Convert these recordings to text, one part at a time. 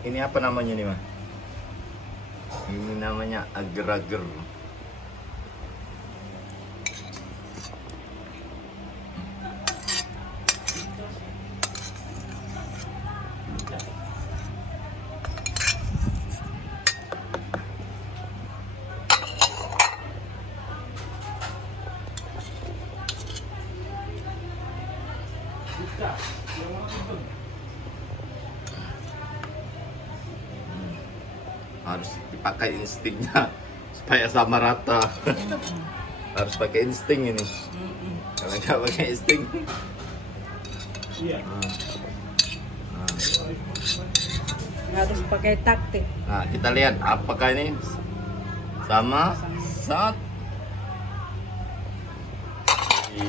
Ini apa namanya nih, Mas? Ini namanya agar-agar. Harus dipakai instingnya supaya sama rata. Harus pakai insting ini. Kalau nggak pakai insting, harus pakai taktik. nah kita lihat apakah ini sama saat.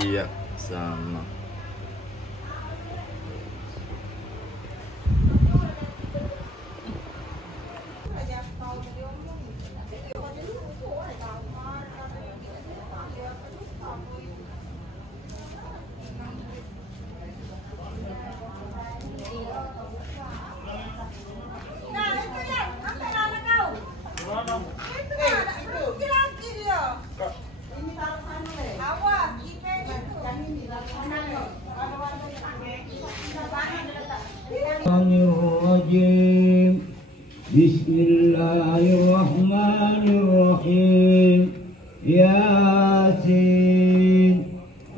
Iya, sama. Bismillahirrahmanirrahim. Yasin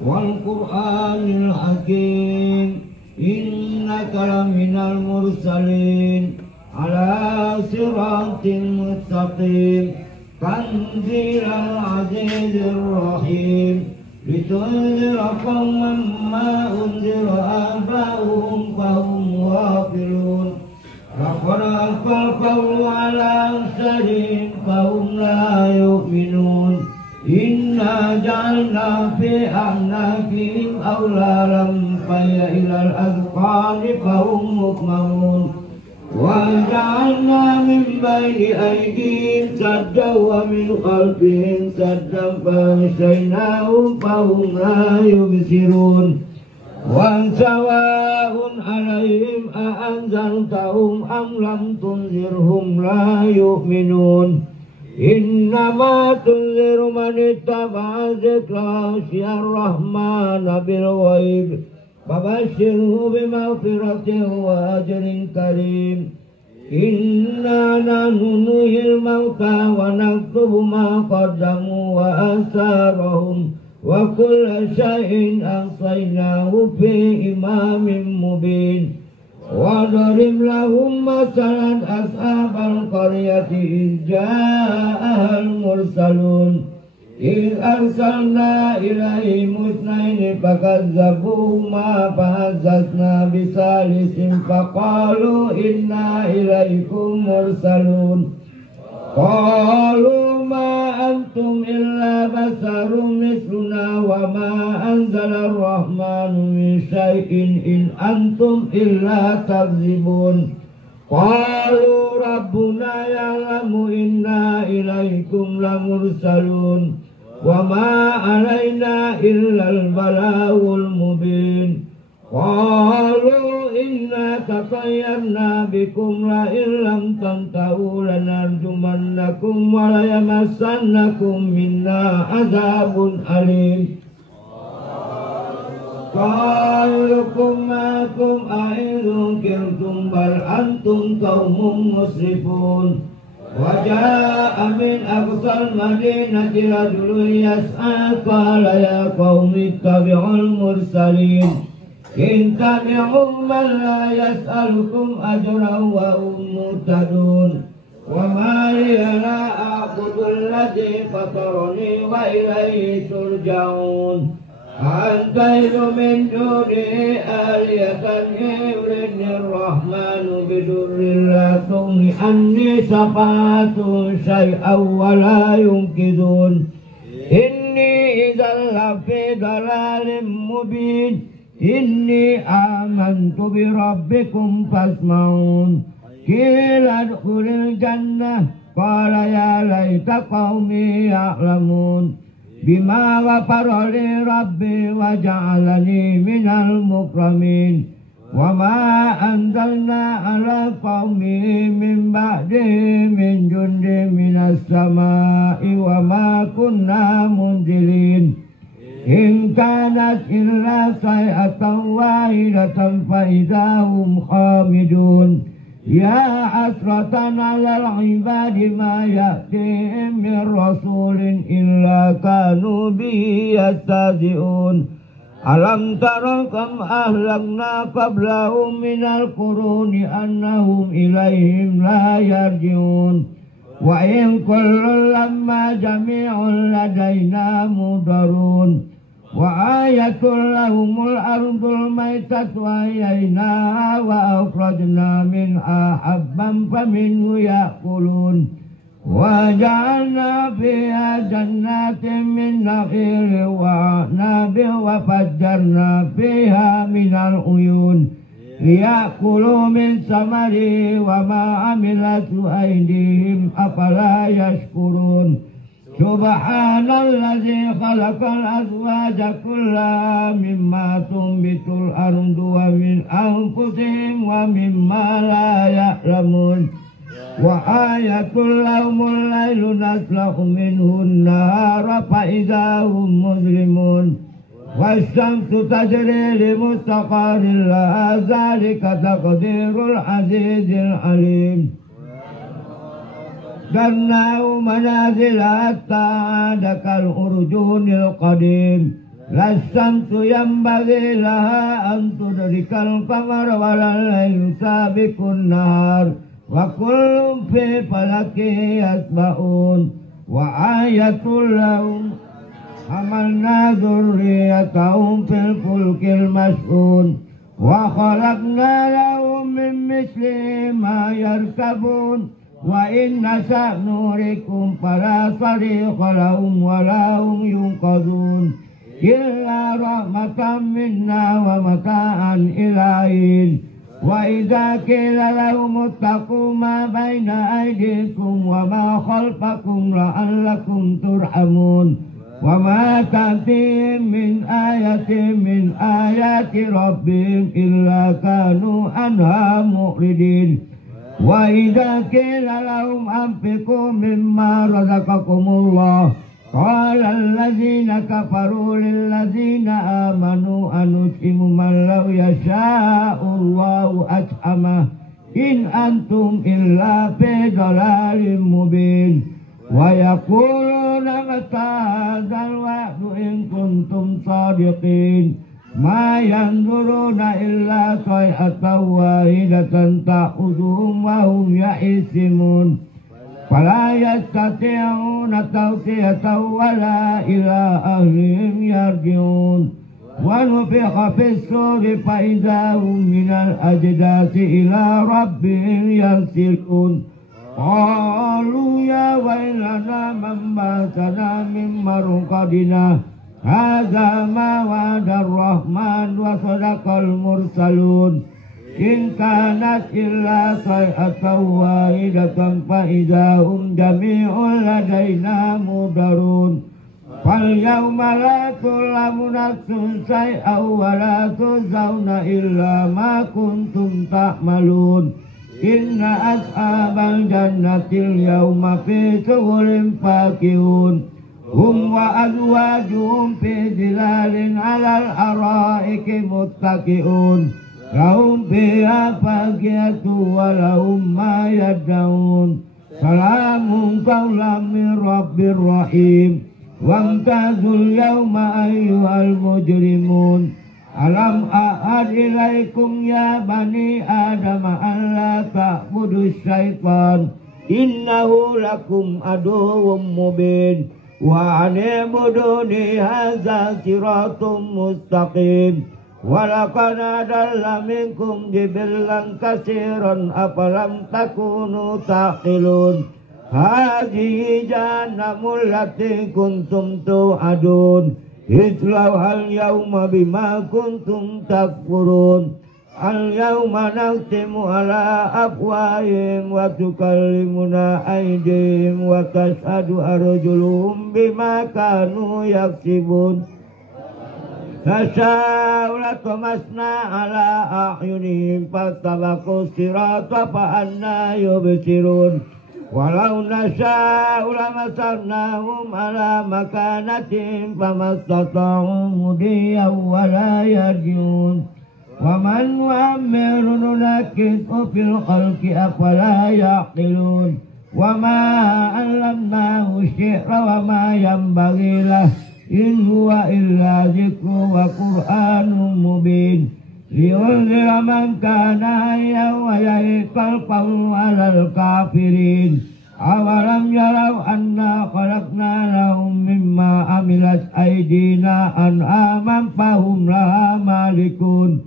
wal Qur'anil hakim. Innaka laminal mursalin ala siratin mustaqim. Tanzilal azizir rahim. Litunzira qauman ma unzira aba'uhum fahum ghafilun. Rabbana al-qawlu ala aktsarihim fahum la yu'minun. Inna ja'alna fi a'naqihim aghlalan faya ilal azqani fahum muqmamun. Wa ja'alna min bayni aydihim saddan wa min khalfihim saddan faghshaynahum fahum la yubsirun. Wa sawa'un 'alaihim a anzartahum am lam tunzirhum la yu'minun. Innama tunziru man ittaba'a dzikra syar-rahmana bil ghaib. Fabashshirhu bimaghfiratin wa ajrin karim. Inna nahnu nuhyil mauta wa naktubu ma qaddamu wa atharahum. Wa kulla shay'in ahsaynahu fi imamin mubin. Wa darib lahum masalan ashabal qaryati iz ja'ahal mursalun. إذ أرسلنا إليهم اثنين فكذبوهما فعززنا بثالث فقالوا إنا إليكم مرسلون. قالوا ما أنتم إلا بشر مثلنا وما أنزل الرحمن من شيء إن أنتم إلا تكذبون. قالوا ربنا يعلم إنا إليكم لمرسلون وما علينا إلا البلاغ المبين. قالوا إنا تطيرنا بكم لئن لم تنتهوا لنرجمنكم وليمسنكم منا عذاب أليم. قائلكم معكم أئن ذكرتم بل أنتم قوم مسرفون. وجاء من أقصى المدينة رجل يسعى قال يا قوم اتبعوا المرسلين. إن تبعوا من لا يسألكم أجرا وهم مهتدون. وما لي لا أعبد الذي فطرني وإليه ترجعون. أنتهز من دونه آلية يردني الرحمن بضر لا تغني عني شفاعتهم شيئا ولا ينقذون. إني إذا لفي ضلال مبين. إني آمنت بربكم فاسمعون. قيل ادخل الجنة قال يا ليت قومي يعلمون. بما غفر لي ربي وجعلني من المكرمين. وما أنزلنا على قومه من بعده من جند من السماء وما كنا منزلين إن كانت إلا صيحة واحدة فإذا هم خامدون يا حسرة على العباد ما يأتيهم من رسول إلا كانوا به يستهزئون ألم تر كم أهلكنا قبلهم من القرون أنهم إليهم لا يرجعون وإن كل لما جميع لدينا محضرون وآية لهم الأرض الميتة وأحييناها وأخرجنا منها حبا فمنه يأكلون وجعلنا فيها جنات من نخيل وأعناب وفجرنا فيها من العيون ليأكلوا من ثمره وما عملت أيديهم أفلا يشكرون سبحان الذي خلق الأزواج كلها مما تنبت الأرض ومن أنفسهم ومما لا يعلمون وآية لهم الليل نسلخ منه النهار فإذا هم مظلمون والشمس تجري لمستقر لها ذلك تقدير العزيز العليم جعلناه منازل حتى عاد كالأرجون القديم لا الشمس ينبغي لها أن تدرك القمر ولا الليل سابق النهار وكل في فلك يسبحون وآية لهم حملنا ذريتهم في الفلك المشحون وخلقنا لهم من مثله ما يركبون وإن نشأ نوركم فلا صريخ لهم ولا هم ينقذون إلا رحمة منا ومتاعا إلى حين وإذا قيل لهم اتقوا ما بين أيديكم وما خلفكم لعلكم ترحمون وما تأتيهم من آية من آيات ربهم إلا كانوا عنها معرضين وإذا قيل لهم أنفقوا مما رزقكم الله قال الذين كفروا للذين آمنوا أنطعم من لو يشاء الله أطعمه إن أنتم إلا في ضلال مبين ويقولون متى هذا الوعد إن كنتم صادقين ما ينظرون إلا صيحة واحدة تأخذهم وهم يئسون فلا يستطيعون توصية ولا إلى أهلهم يرجعون ونفخ في الصور فإذا هم من الأجداث إلى ربهم ينسلون قالوا يا ويلنا من بعثنا من مرقدنا هذا ما وعد الرحمن وصدق المرسلون إن كانت إلا صيحة واحدة فإذا هم جميع لدينا محضرون فاليوم لا تظلم نفس شيئا ولا تجزون إلا ما كنتم تعملون إن أصحاب الجنة اليوم في شغل فاكهون هم وأزواجهم في ظلال على الأرائك متكئون لهم فيها فاكهة ولهم ما يدعون سلام قولا من رب رحيم وامتازوا اليوم أيها المجرمون ألم أعهد إليكم يا بني آدم أن لا تعبدوا الشيطان إنه لكم عدو مبين وأن اعبدوني هذا صراط مستقيم ولقد أضل منكم جبلا كثيرا أفلم تكونوا تعقلون هذه جهنم التي كنتم توعدون اصلوها اليوم بما كنتم تكفرون اليوم نختم على أفواههم وتكلمنا أيديهم وتشهد أرجلهم بما كانوا يكسبون نشاء لطمسنا على أعينهم فاستبقوا الصراط فأنى يبصرون ولو نشاء لمسخناهم على مكانتهم فما استطاعوا مضيا ولا يرجعون ومن نؤمر ننكسه في الخلق أفلا يعقلون وما علمناه الشعر وما ينبغي له إن هو إلا ذكر وقرآن مبين لينذر من كان حيا ويحق القول على الكافرين أولم يروا أنا خلقنا لهم مما عملت أيدينا أنعاما فهم لها مالكون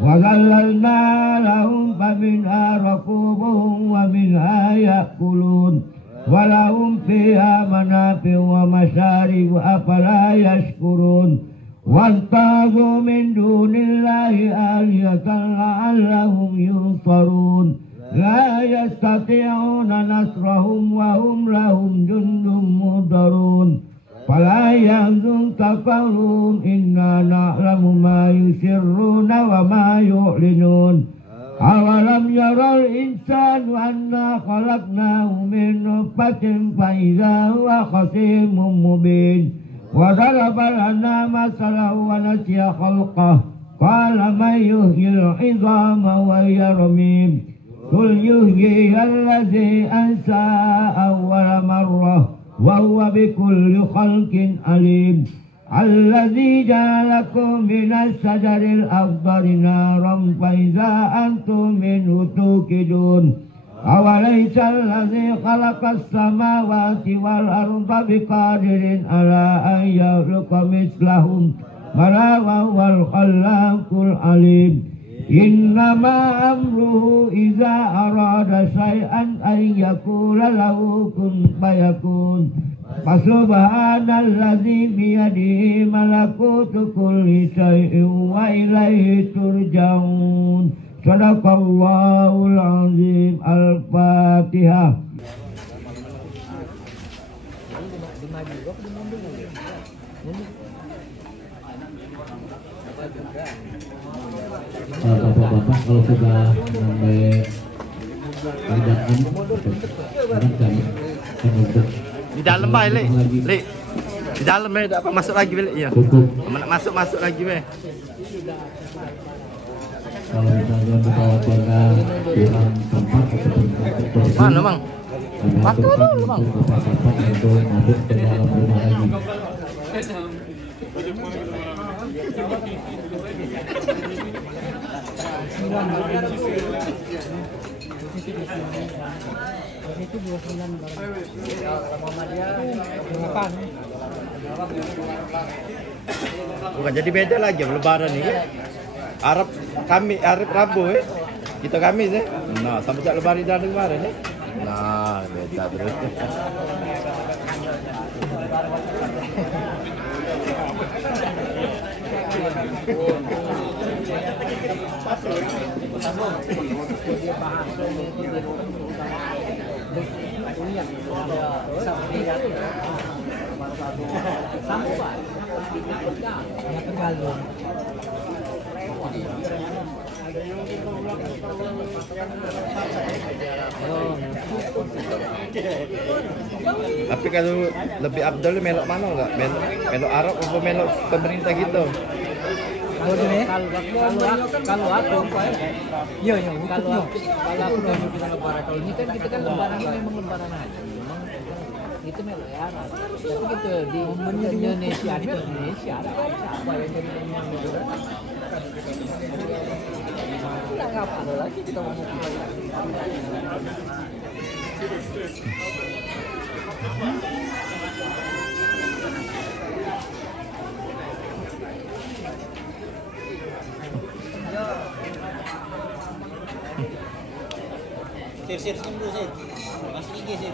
وذللنا لهم فمنها ركوبهم ومنها يأكلون ولهم فيها منافع ومشارب أفلا يشكرون واتخذوا من دون الله آلهة لعلهم ينصرون لا يستطيعون نصرهم وهم لهم جند مهضرون فلا يحزنك قولهم إنا نعلم ما يسرون وما يعلنون أولم يرى الإنسان أنا خلقناه من نطفة فإذا هو خصيم مبين وضرب لنا مثلا ونسي خلقه قال من يحيي العظام وهي رميم قل يحييها الذي أنشأ أول مرة وهو بكل خلق عليم الذي جعلكم من الشجر الأخضر نارا فإذا أنتم منه توقدون أوليس الذي خلق السماوات والأرض بقادر على أن يخلق مثلهم بلى وهو الخلاق العليم إنما أمره إذا أراد شيئا أن يقول له كن فيكون فسبحان الذي بيده ملكوت كل شيء وإليه ترجعون صدق الله العظيم. الفاتحة. Bapak-bapak kalau sudah sampai tindakan di dalam bae le di dalam bae tak apa masuk lagi balik ya nak masuk lagi bae kalau misalnya bapak-bapak kurang tempat atau mana bang pakai bang bapak-bapak untuk masuk ke dalam rumah lagi. Itu 29 bukan jadi beda lagi lebaran ini Arab Rabu kita Kamis nah sampai jak lebaran dah kemarin nah beda terus tapi kalau lebih abdul melok mana enggak? Melok Arab atau melok pemerintah gitu? Kalau aku iya kalau aku bilang lebaran kalau ini kan kita kan lebaran ini memang lebaran aja memang itu melok ya tapi gitu di Indonesia apa yang jadi memang gitu nggak apa lagi kita mau Sir, dulu sih. Masih IG sih.